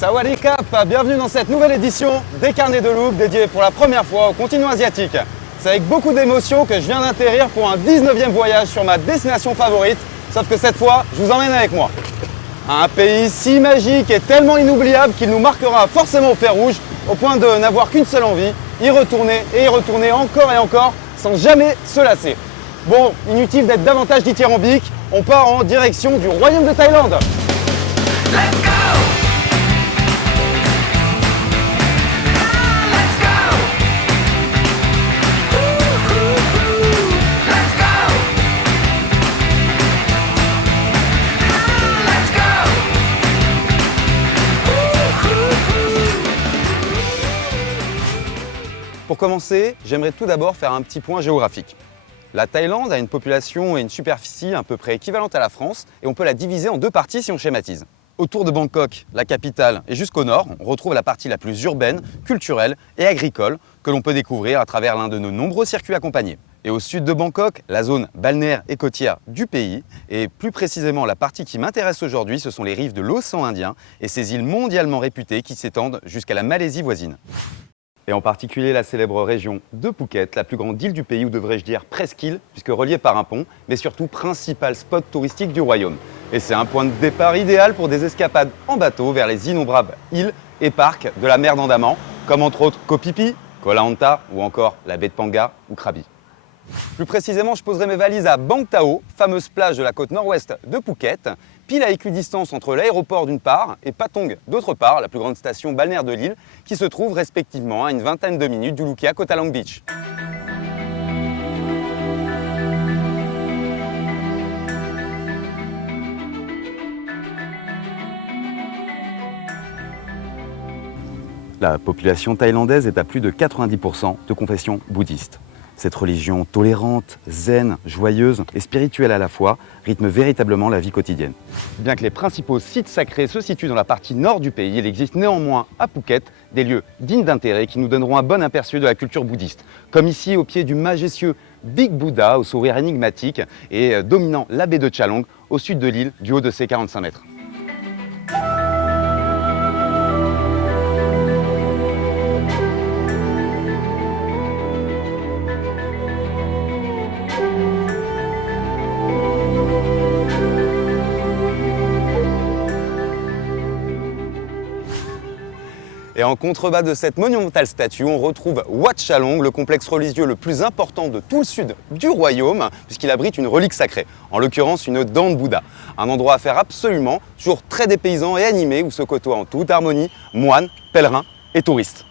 Sawadee Kap, bienvenue dans cette nouvelle édition des Carnets de Look dédiée pour la première fois au continent asiatique. C'est avec beaucoup d'émotion que je viens d'atterrir pour un 19e voyage sur ma destination favorite, sauf que cette fois, je vous emmène avec moi. Un pays si magique et tellement inoubliable qu'il nous marquera forcément au fer rouge, au point de n'avoir qu'une seule envie, y retourner et y retourner encore et encore, sans jamais se lasser. Bon, inutile d'être davantage dithyrambique, on part en direction du royaume de Thaïlande. Let's go! Let's go! Let's go! Let's go! Pour commencer, j'aimerais tout d'abord faire un petit point géographique. La Thaïlande a une population et une superficie à peu près équivalente à la France et on peut la diviser en deux parties si on schématise. Autour de Bangkok, la capitale, et jusqu'au nord, on retrouve la partie la plus urbaine, culturelle et agricole que l'on peut découvrir à travers l'un de nos nombreux circuits accompagnés. Et au sud de Bangkok, la zone balnéaire et côtière du pays, et plus précisément la partie qui m'intéresse aujourd'hui, ce sont les rives de l'océan Indien et ces îles mondialement réputées qui s'étendent jusqu'à la Malaisie voisine. Et en particulier la célèbre région de Phuket, la plus grande île du pays, ou devrais-je dire presqu'île, puisque reliée par un pont, mais surtout principal spot touristique du royaume. Et c'est un point de départ idéal pour des escapades en bateau vers les innombrables îles et parcs de la mer d'Andaman, comme entre autres Koh Phi Phi, Koh Lanta Onta ou encore la baie de Panga ou Krabi. Plus précisément, je poserai mes valises à Bang Tao, fameuse plage de la côte nord-ouest de Phuket, pile à équidistance entre l'aéroport d'une part et Patong d'autre part, la plus grande station balnéaire de l'île, qui se trouve respectivement à une vingtaine de minutes du Lukia Koh Talang Beach. La population thaïlandaise est à plus de 90% de confession bouddhiste. Cette religion tolérante, zen, joyeuse et spirituelle à la fois rythme véritablement la vie quotidienne. Bien que les principaux sites sacrés se situent dans la partie nord du pays, il existe néanmoins à Phuket des lieux dignes d'intérêt qui nous donneront un bon aperçu de la culture bouddhiste. Comme ici au pied du majestueux Big Buddha au sourire énigmatique et dominant la baie de Chalong au sud de l'île du haut de ses 45 mètres. Et en contrebas de cette monumentale statue, on retrouve Wat Chalong, le complexe religieux le plus important de tout le sud du royaume, puisqu'il abrite une relique sacrée, en l'occurrence une dent de Bouddha. Un endroit à faire absolument, toujours très dépaysant et animé, où se côtoient en toute harmonie moines, pèlerins et touristes.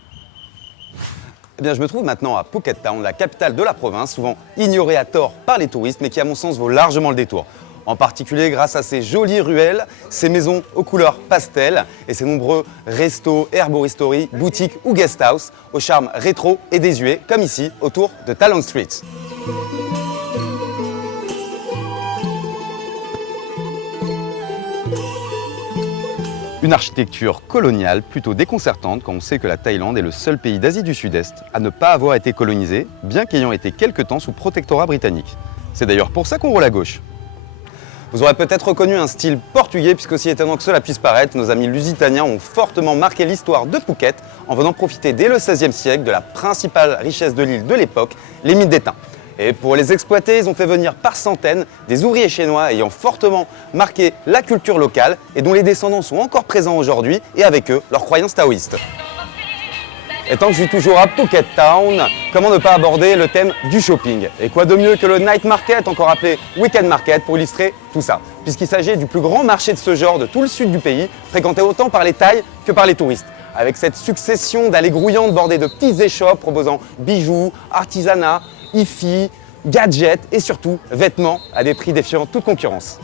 Eh bien, je me trouve maintenant à Phuket Town, la capitale de la province, souvent ignorée à tort par les touristes, mais qui à mon sens vaut largement le détour. En particulier grâce à ses jolies ruelles, ses maisons aux couleurs pastel et ses nombreux restos, herboristeries, boutiques ou guest house au charme rétro et désuet, comme ici autour de Talon Street. Une architecture coloniale plutôt déconcertante quand on sait que la Thaïlande est le seul pays d'Asie du Sud-Est à ne pas avoir été colonisé, bien qu'ayant été quelque temps sous protectorat britannique. C'est d'ailleurs pour ça qu'on roule à gauche. Vous aurez peut-être reconnu un style portugais, puisque aussi étonnant que cela puisse paraître, nos amis lusitaniens ont fortement marqué l'histoire de Phuket en venant profiter dès le XVIe siècle de la principale richesse de l'île de l'époque, les mines d'étain. Et pour les exploiter, ils ont fait venir par centaines des ouvriers chinois ayant fortement marqué la culture locale et dont les descendants sont encore présents aujourd'hui, et avec eux, leurs croyances taoïstes. Et tant que je suis toujours à Phuket Town, comment ne pas aborder le thème du shopping? Et quoi de mieux que le night market, encore appelé weekend market, pour illustrer tout ça, puisqu'il s'agit du plus grand marché de ce genre de tout le sud du pays, fréquenté autant par les Thaïs que par les touristes. Avec cette succession d'allées grouillantes bordées de petites échoppes proposant bijoux, artisanat, hi-fi, gadgets et surtout vêtements à des prix défiant toute concurrence.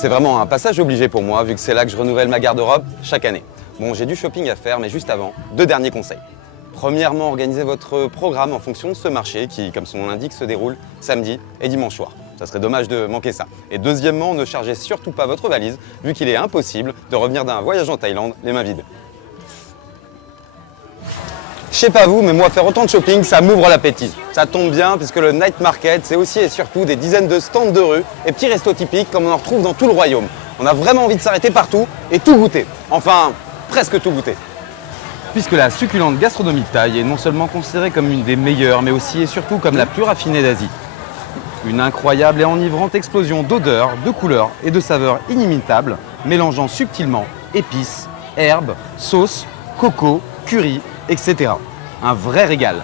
C'est vraiment un passage obligé pour moi, vu que c'est là que je renouvelle ma garde-robe chaque année. Bon, j'ai du shopping à faire, mais juste avant, deux derniers conseils. Premièrement, organisez votre programme en fonction de ce marché qui, comme son nom l'indique, se déroule samedi et dimanche soir. Ça serait dommage de manquer ça. Et deuxièmement, ne chargez surtout pas votre valise, vu qu'il est impossible de revenir d'un voyage en Thaïlande les mains vides. Je sais pas vous, mais moi faire autant de shopping, ça m'ouvre l'appétit. Ça tombe bien puisque le night market, c'est aussi et surtout des dizaines de stands de rue et petits restos typiques comme on en retrouve dans tout le royaume. On a vraiment envie de s'arrêter partout et tout goûter. Enfin, presque tout goûter. Puisque la succulente gastronomie thaï est non seulement considérée comme une des meilleures, mais aussi et surtout comme la plus raffinée d'Asie. Une incroyable et enivrante explosion d'odeurs, de couleurs et de saveurs inimitables, mélangeant subtilement épices, herbes, sauces, coco, curry, etc. Un vrai régal.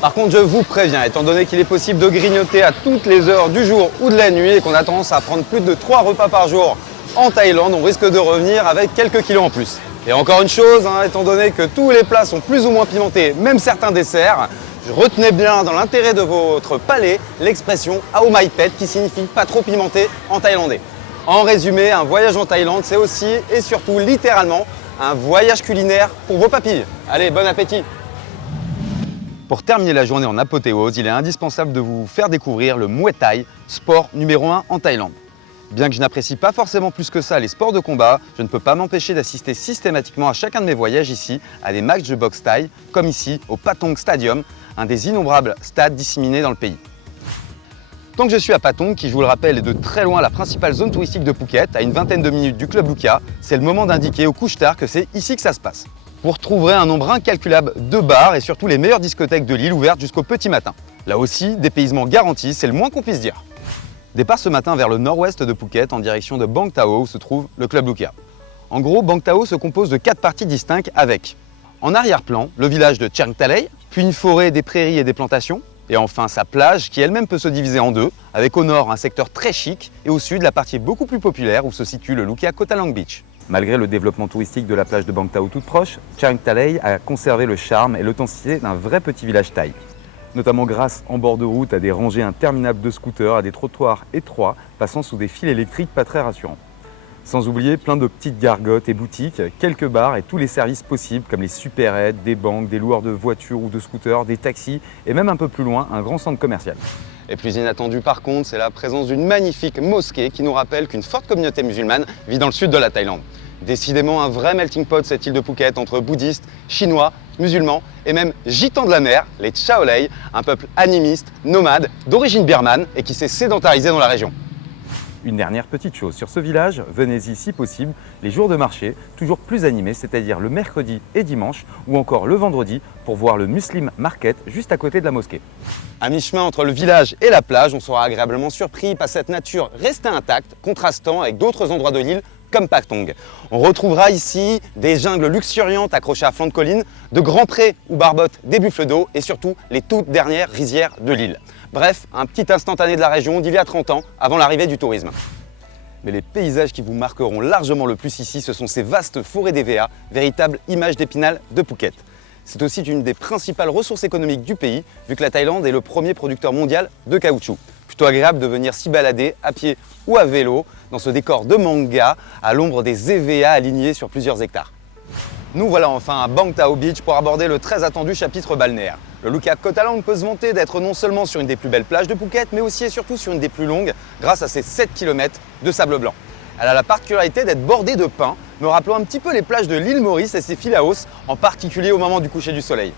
Par contre, je vous préviens, étant donné qu'il est possible de grignoter à toutes les heures du jour ou de la nuit et qu'on a tendance à prendre plus de 3 repas par jour en Thaïlande, on risque de revenir avec quelques kilos en plus. Et encore une chose, étant donné que tous les plats sont plus ou moins pimentés, même certains desserts, retenez bien dans l'intérêt de votre palais l'expression Ao Mai Pet qui signifie pas trop pimenté en thaïlandais. En résumé, un voyage en Thaïlande, c'est aussi et surtout littéralement un voyage culinaire pour vos papilles. Allez, bon appétit! Pour terminer la journée en apothéose, il est indispensable de vous faire découvrir le Muay Thai, sport numéro 1 en Thaïlande. Bien que je n'apprécie pas forcément plus que ça les sports de combat, je ne peux pas m'empêcher d'assister systématiquement à chacun de mes voyages ici à des matchs de boxe thaï, comme ici au Patong Stadium, un des innombrables stades disséminés dans le pays. Tant que je suis à Patong, qui je vous le rappelle est de très loin la principale zone touristique de Phuket, à une vingtaine de minutes du Club Lukia, c'est le moment d'indiquer aux couche-tard que c'est ici que ça se passe. Vous retrouverez un nombre incalculable de bars et surtout les meilleures discothèques de l'île ouvertes jusqu'au petit matin. Là aussi, dépaysement garanti, c'est le moins qu'on puisse dire. Départ ce matin vers le nord-ouest de Phuket en direction de Bang Tao où se trouve le Club Lukia. En gros, Bang Tao se compose de 4 parties distinctes avec, en arrière-plan, le village de Chiang Talei, puis une forêt, des prairies et des plantations, et enfin sa plage qui elle-même peut se diviser en deux, avec au nord un secteur très chic et au sud la partie beaucoup plus populaire où se situe le Lukia Koh Talang Beach. Malgré le développement touristique de la plage de Bang Tao toute proche, Chiang Talei a conservé le charme et l'authenticité d'un vrai petit village thaï. Notamment grâce en bord de route à des rangées interminables de scooters, à des trottoirs étroits passant sous des fils électriques pas très rassurants. Sans oublier plein de petites gargotes et boutiques, quelques bars et tous les services possibles comme les supérettes, des banques, des loueurs de voitures ou de scooters, des taxis et même un peu plus loin, un grand centre commercial. Et plus inattendu par contre, c'est la présence d'une magnifique mosquée qui nous rappelle qu'une forte communauté musulmane vit dans le sud de la Thaïlande. Décidément un vrai melting pot cette île de Phuket entre bouddhistes, chinois, musulmans et même gitans de la mer, les Chaolei, un peuple animiste, nomade, d'origine birmane et qui s'est sédentarisé dans la région. Une dernière petite chose, sur ce village, venez-y si possible les jours de marché, toujours plus animés, c'est-à-dire le mercredi et dimanche, ou encore le vendredi, pour voir le Muslim Market juste à côté de la mosquée. À mi-chemin entre le village et la plage, on sera agréablement surpris par cette nature restée intacte, contrastant avec d'autres endroits de l'île, comme Patong. On retrouvera ici des jungles luxuriantes accrochées à flanc de colline, de grands prés où barbotent des buffles d'eau et surtout les toutes dernières rizières de l'île. Bref, un petit instantané de la région d'il y a 30 ans, avant l'arrivée du tourisme. Mais les paysages qui vous marqueront largement le plus ici, ce sont ces vastes forêts d'EVA, véritable image d'Épinal de Phuket. C'est aussi une des principales ressources économiques du pays, vu que la Thaïlande est le premier producteur mondial de caoutchouc. Plutôt agréable de venir s'y balader à pied ou à vélo, dans ce décor de manga, à l'ombre des EVA alignés sur plusieurs hectares. Nous voilà enfin à Bang Tao Beach pour aborder le très attendu chapitre balnéaire. Le Lukia Koh Talang peut se vanter d'être non seulement sur une des plus belles plages de Phuket, mais aussi et surtout sur une des plus longues, grâce à ses 7 km de sable blanc. Elle a la particularité d'être bordée de pins, me rappelant un petit peu les plages de l'île Maurice et ses Philaos, en particulier au moment du coucher du soleil.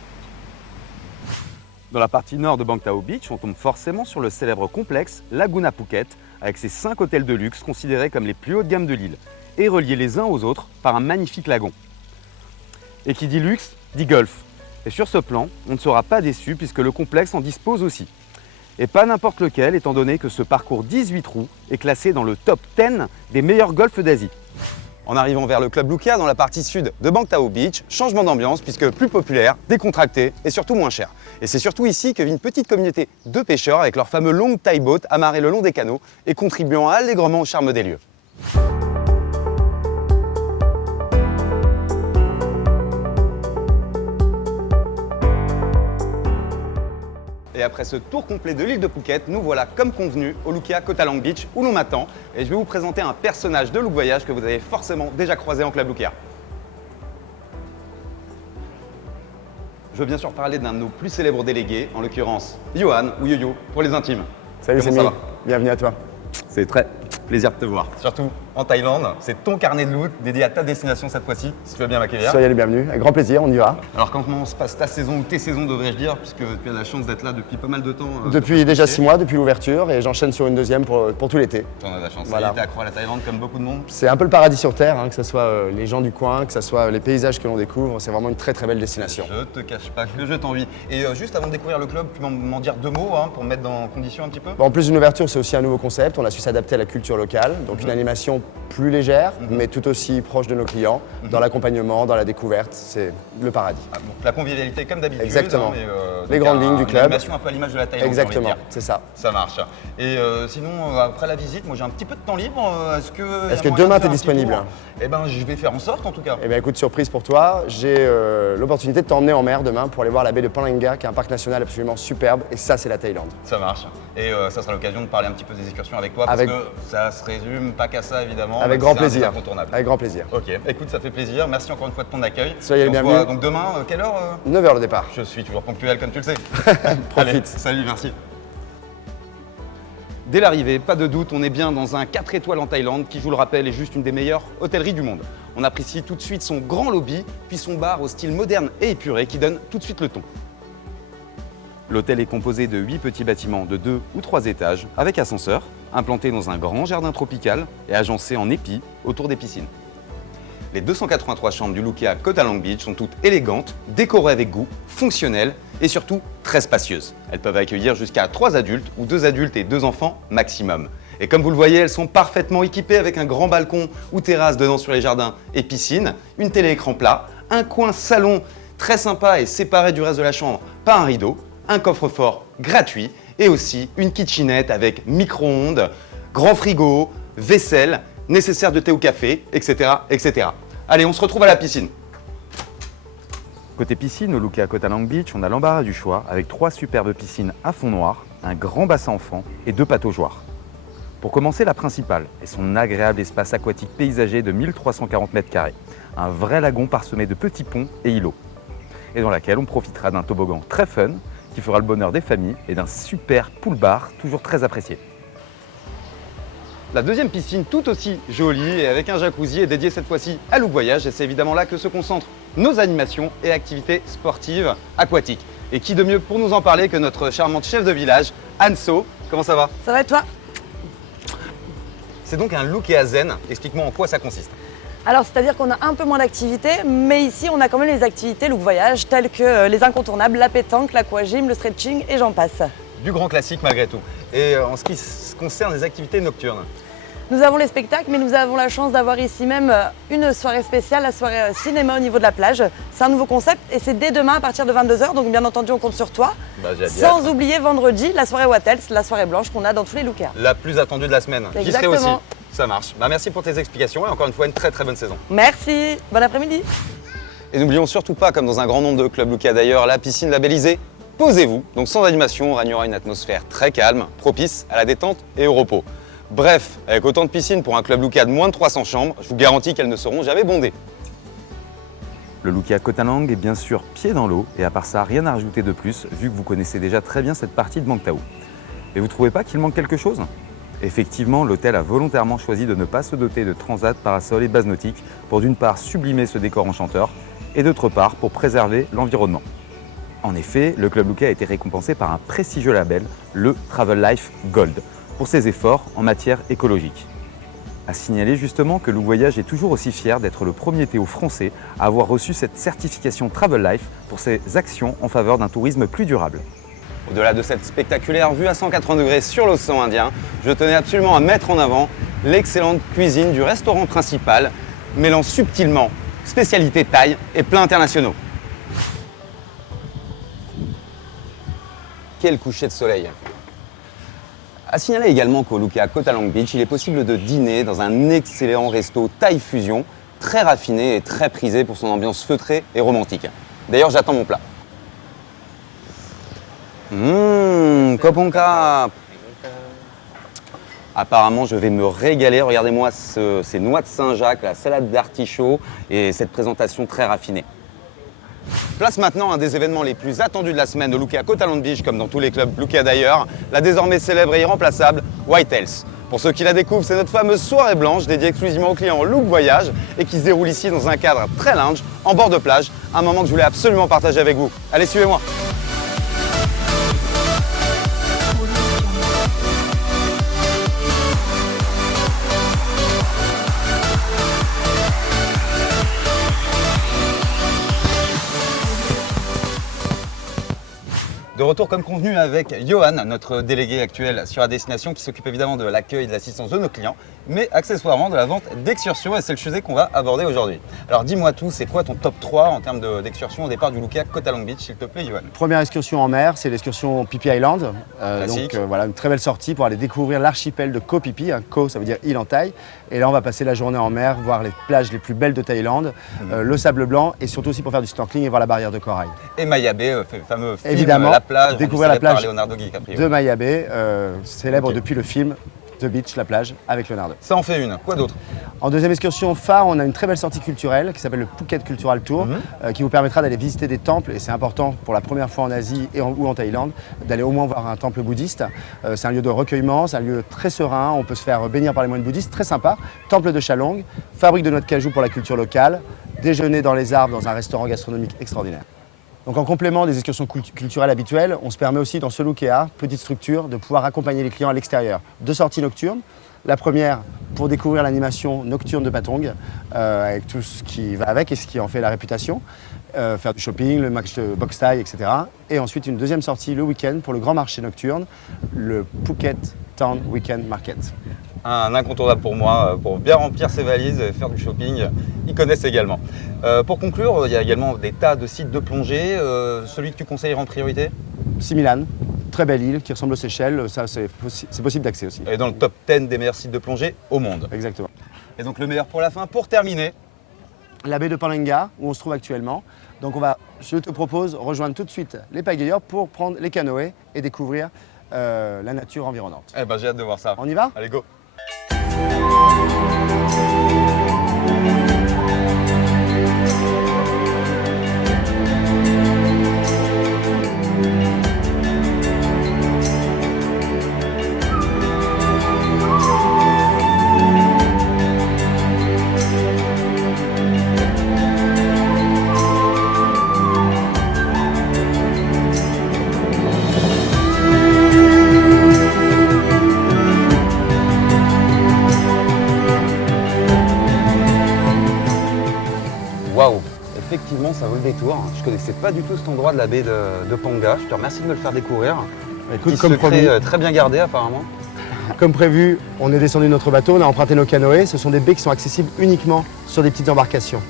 Dans la partie nord de Bang Tao Beach, on tombe forcément sur le célèbre complexe Laguna Phuket, avec ses 5 hôtels de luxe considérés comme les plus haut de gamme de l'île, et reliés les uns aux autres par un magnifique lagon. Et qui dit luxe, dit golf. Et sur ce plan, on ne sera pas déçu puisque le complexe en dispose aussi. Et pas n'importe lequel, étant donné que ce parcours 18 trous est classé dans le top 10 des meilleurs golfs d'Asie. En arrivant vers le Club Lukia dans la partie sud de Bang Tao Beach, changement d'ambiance puisque plus populaire, décontracté et surtout moins cher. Et c'est surtout ici que vit une petite communauté de pêcheurs avec leurs fameux longues Thai boats amarrées le long des canaux et contribuant allègrement au charme des lieux. Et après ce tour complet de l'île de Phuket, nous voilà comme convenu au Lukia Koh Talang Beach où l'on m'attend et je vais vous présenter un personnage de Look Voyage que vous avez forcément déjà croisé en Club Lukia. Je veux bien sûr parler d'un de nos plus célèbres délégués, en l'occurrence Johan ou Yo-Yo pour les intimes. Salut Comment Samy, ça va? bienvenue à toi. C'est très plaisir de te voir. Surtout en Thaïlande, c'est ton carnet de loot dédié à ta destination cette fois-ci, si tu veux bien m'accueillir. Soyez les bienvenus, avec grand plaisir, on y va. Alors comment se passe ta saison ou tes saisons devrais-je dire, puisque tu as la chance d'être là depuis pas mal de temps. Depuis déjà 6 mois, depuis l'ouverture, et j'enchaîne sur une deuxième pour tout l'été. T'en as de la chance. Voilà. T'es accro à la Thaïlande comme beaucoup de monde. C'est un peu le paradis sur Terre, hein, que ce soit les gens du coin, que ce soit les paysages que l'on découvre, c'est vraiment une très très belle destination. Je te cache pas que je t'envie. Et juste avant de découvrir le club, tu peux m'en dire deux mots pour me mettre en condition un petit peu? Bon, en plus d'une ouverture, c'est aussi un nouveau concept, on a su s'adapter à la culture locale, donc une animation plus légère, mais tout aussi proche de nos clients, dans l'accompagnement, dans la découverte, c'est le paradis. Ah, donc la convivialité comme d'habitude. Exactement. Mais, Les grandes lignes du club. Une animation un peu à l'image de la Thaïlande. j'ai envie de Exactement, dire. c'est ça. Ça marche. Et sinon, après la visite, moi j'ai un petit peu de temps libre. Est-ce que demain, t'es disponible? Eh ben, je vais faire en sorte en tout cas. Eh bien écoute, surprise pour toi, j'ai l'opportunité de t'emmener en mer demain pour aller voir la baie de Palangar, qui est un parc national absolument superbe, et ça c'est la Thaïlande. Ça marche. Et ça sera l'occasion de parler un petit peu des excursions avec toi, parce Avec- que ça se résume pas qu'à ça évidemment. Avec même grand si c'est un plaisir. incontournable. Avec grand plaisir. Ok, écoute, ça fait plaisir. Merci encore une fois de ton accueil. Soyez Et les on se bienvenus. voit donc demain, quelle heure 9h le départ. Je suis toujours ponctuel comme tu le sais. Profite. Allez, salut, merci. Dès l'arrivée, pas de doute, on est bien dans un 4 étoiles en Thaïlande qui, je vous le rappelle, est juste une des meilleures hôtelleries du monde. On apprécie tout de suite son grand lobby, puis son bar au style moderne et épuré qui donne tout de suite le ton. L'hôtel est composé de 8 petits bâtiments de 2 ou 3 étages avec ascenseur, implantés dans un grand jardin tropical et agencés en épis autour des piscines. Les 283 chambres du Lukia Koh Talang Beach sont toutes élégantes, décorées avec goût, fonctionnelles et surtout très spacieuses. Elles peuvent accueillir jusqu'à 3 adultes ou 2 adultes et 2 enfants maximum. Et comme vous le voyez, elles sont parfaitement équipées avec un grand balcon ou terrasse dedans sur les jardins et piscines, une télé-écran plat, un coin salon très sympa et séparé du reste de la chambre par un rideau, un coffre-fort gratuit et aussi une kitchenette avec micro-ondes, grand frigo, vaisselle, nécessaire de thé ou café, etc., etc. Allez, on se retrouve à la piscine. Côté piscine, au Lukia Koh Talang Beach, on a l'embarras du choix avec 3 superbes piscines à fond noir, un grand bassin enfant et 2 pataugeoires. Pour commencer, la principale est son agréable espace aquatique paysager de 1340 mètres carrés, un vrai lagon parsemé de petits ponts et îlots, et dans laquelle on profitera d'un toboggan très fun qui fera le bonheur des familles et d'un super pool bar toujours très apprécié. La deuxième piscine, tout aussi jolie et avec un jacuzzi, est dédiée cette fois-ci à Look Voyage et c'est évidemment là que se concentrent nos animations et activités sportives aquatiques. Et qui de mieux pour nous en parler que notre charmante chef de village, Anso. Comment ça va? Ça va et toi? C'est donc un look et à zen. Explique-moi en quoi ça consiste. Alors, c'est-à-dire qu'on a un peu moins d'activités, mais ici, on a quand même les activités look voyage, telles que les incontournables, la pétanque, l'aquagym, le stretching et j'en passe. Du grand classique malgré tout. Et en ce qui concerne les activités nocturnes, Nous avons les spectacles, mais nous avons la chance d'avoir ici même une soirée spéciale, la soirée cinéma au niveau de la plage. C'est un nouveau concept et c'est dès demain à partir de 22h, donc bien entendu, on compte sur toi. j'ai Sans oublier vendredi, la soirée Wattels, la soirée blanche qu'on a dans tous les looks. la plus attendue de la semaine. J'y serai aussi. Exactement. Ça marche. Merci pour tes explications et encore une fois une très très bonne saison. Merci, bon après-midi. Et n'oublions surtout pas, comme dans un grand nombre de clubs Lukia d'ailleurs, la piscine labellisée Posez-vous. Donc sans animation, régnera une atmosphère très calme, propice à la détente et au repos. Bref, avec autant de piscines pour un club Lukia de moins de 300 chambres, je vous garantis qu'elles ne seront jamais bondées. Le Lukia Koh Talang est bien sûr pied dans l'eau et à part ça, rien à rajouter de plus vu que vous connaissez déjà très bien cette partie de Bang Tao. Et vous trouvez pas qu'il manque quelque chose? Effectivement, l'hôtel a volontairement choisi de ne pas se doter de transat, parasol et base nautique pour d'une part sublimer ce décor enchanteur et d'autre part pour préserver l'environnement. En effet, le Club Lukia a été récompensé par un prestigieux label, le Travel Life Gold, pour ses efforts en matière écologique. À signaler justement que Look Voyage est toujours aussi fier d'être le premier Théo français à avoir reçu cette certification Travel Life pour ses actions en faveur d'un tourisme plus durable. Au-delà de cette spectaculaire vue à 180 degrés sur l'océan Indien, je tenais absolument à mettre en avant l'excellente cuisine du restaurant principal, mêlant subtilement spécialités thaï et plats internationaux. Quel coucher de soleil! À signaler également qu'au Lukia Koh Talang Beach, il est possible de dîner dans un excellent resto Thaï Fusion, très raffiné et très prisé pour son ambiance feutrée et romantique. D'ailleurs, j'attends mon plat. Koponka! Apparemment, je vais me régaler. Regardez-moi ces noix de Saint-Jacques, la salade d'artichaut et cette présentation très raffinée. Place maintenant à un des événements les plus attendus de la semaine au Lukea Koh Thaland Beach, comme dans tous les clubs Lukea d'ailleurs, la désormais célèbre et irremplaçable Whitetails. Pour ceux qui la découvrent, c'est notre fameuse soirée blanche dédiée exclusivement aux clients Look Voyage et qui se déroule ici dans un cadre très lounge, en bord de plage, un moment que je voulais absolument partager avec vous. Allez, suivez-moi. De retour comme convenu avec Johan, notre délégué actuel sur la destination qui s'occupe évidemment de l'accueil et de l'assistance de nos clients, mais accessoirement de la vente d'excursions et c'est le sujet qu'on va aborder aujourd'hui. Alors dis-moi tout, c'est quoi ton top 3 en termes d'excursions au départ du Lukea Koh Thaland Beach, s'il te plaît Johan? Première excursion en mer, c'est l'excursion Phi Phi Island. Classique. Voilà, une très belle sortie pour aller découvrir l'archipel de Koh Phi Phi. Koh, ça veut dire île en thaï. Et là, on va passer la journée en mer, voir les plages les plus belles de Thaïlande, le sable blanc et surtout aussi pour faire du snorkeling et voir la barrière de corail. Et Maya Bay, le fameux film Évidemment, La plage, découvrir la plage par Leonardo DiCaprio. de Maya Bay, célèbre Ok. depuis le film The Beach, la plage, avec Leonardo. Ça en fait une, quoi d'autre? En deuxième excursion phare, on a une très belle sortie culturelle qui s'appelle le Phuket Cultural Tour, qui vous permettra d'aller visiter des temples, et c'est important pour la première fois en Asie ou en Thaïlande, d'aller au moins voir un temple bouddhiste. C'est un lieu de recueillement, c'est un lieu très serein, on peut se faire bénir par les moines bouddhistes, très sympa. Temple de Chalong, fabrique de noix de cajou pour la culture locale, déjeuner dans les arbres dans un restaurant gastronomique extraordinaire. Donc en complément des excursions culturelles habituelles, on se permet aussi dans ce Lukea, petite structure, de pouvoir accompagner les clients à l'extérieur. 2 sorties nocturnes. La première pour découvrir l'animation nocturne de Patong, avec tout ce qui va avec et ce qui en fait la réputation. Faire du shopping, le match de boxe thaï, etc. Et ensuite une deuxième sortie le week-end pour le grand marché nocturne, le Phuket Town Weekend Market. Un incontournable pour moi, pour bien remplir ses valises et faire du shopping, ils connaissent également. Pour conclure, il y a également des tas de sites de plongée. Celui que tu conseillerais en priorité? Similan, très belle île qui ressemble aux Seychelles, ça c'est possible d'accès aussi. Et dans le top 10 des meilleurs sites de plongée au monde. Exactement. Et donc le meilleur pour la fin, pour terminer. La baie de Palenga, où on se trouve actuellement. Donc je te propose rejoindre tout de suite les pagayeurs pour prendre les canoës et découvrir la nature environnante. Eh ben j'ai hâte de voir ça. On y va? Allez go. Waouh, effectivement ça vaut le détour. Je connaissais pas du tout cet endroit de la baie de Panga. Je te remercie de me le faire découvrir. Écoute, Petit comme secret promis, très bien gardé apparemment. comme prévu, on est descendu de notre bateau, on a emprunté nos canoës. Ce sont des baies qui sont accessibles uniquement sur des petites embarcations.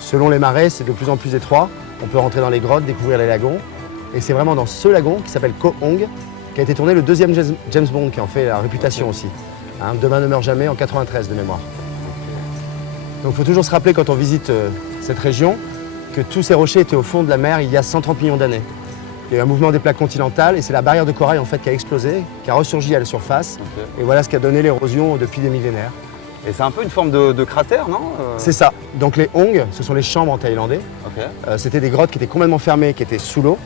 Selon les marées, c'est de plus en plus étroit. On peut rentrer dans les grottes, découvrir les lagons. Et c'est vraiment dans ce lagon, qui s'appelle Koh Hong, qui a été tourné le deuxième James Bond, qui en fait la réputation aussi. Hein, Demain ne meurt jamais, en 93 de mémoire. Donc il faut toujours se rappeler quand on visite cette région que tous ces rochers étaient au fond de la mer il y a 130 millions d'années. Il y a eu un mouvement des plaques continentales et c'est la barrière de corail en fait qui a explosé, qui a ressurgi à la surface. Et voilà ce qui a donné l'érosion depuis des millénaires. Et c'est un peu une forme de cratère, non? C'est ça. Donc les Hong, ce sont les chambres en thaïlandais. Ok. C'était des grottes qui étaient complètement fermées, qui étaient sous l'eau.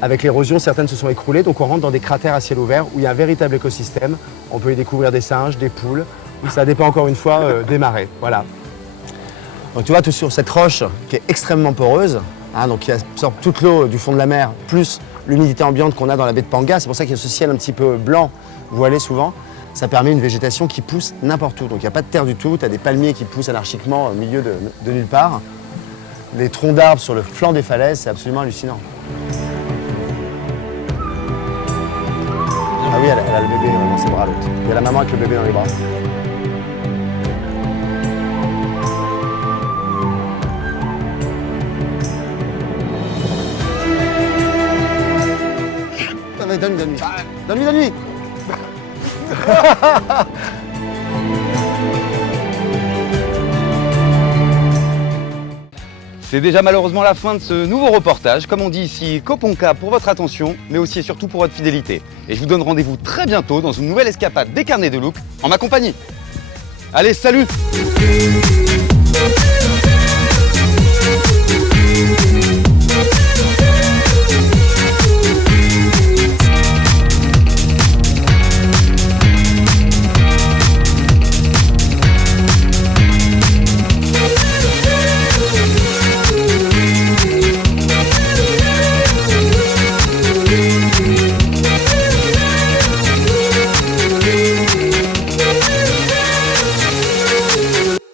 Avec l'érosion, certaines se sont écroulées, donc on rentre dans des cratères à ciel ouvert où il y a un véritable écosystème. On peut y découvrir des singes, des poules. Ça dépend encore une fois des marées. Voilà. Donc tu vois, tout sur cette roche qui est extrêmement poreuse, hein, donc qui absorbe toute l'eau du fond de la mer, plus l'humidité ambiante qu'on a dans la baie de Panga. C'est pour ça qu'il y a ce ciel un petit peu blanc, voilé souvent. Ça permet une végétation qui pousse n'importe où. Donc il n'y a pas de terre du tout, tu as des palmiers qui poussent anarchiquement au milieu de nulle part. Les troncs d'arbres sur le flanc des falaises, c'est absolument hallucinant. Ah oui, elle a le bébé dans ses bras, l'autre. Il y a la maman avec le bébé dans les bras. Donne-lui. Donne-lui. C'est déjà malheureusement la fin de ce nouveau reportage. Comme on dit ici, Koh Pongka pour votre attention, mais aussi et surtout pour votre fidélité. Et je vous donne rendez-vous très bientôt dans une nouvelle escapade des carnets de Look en ma compagnie. Allez, salut!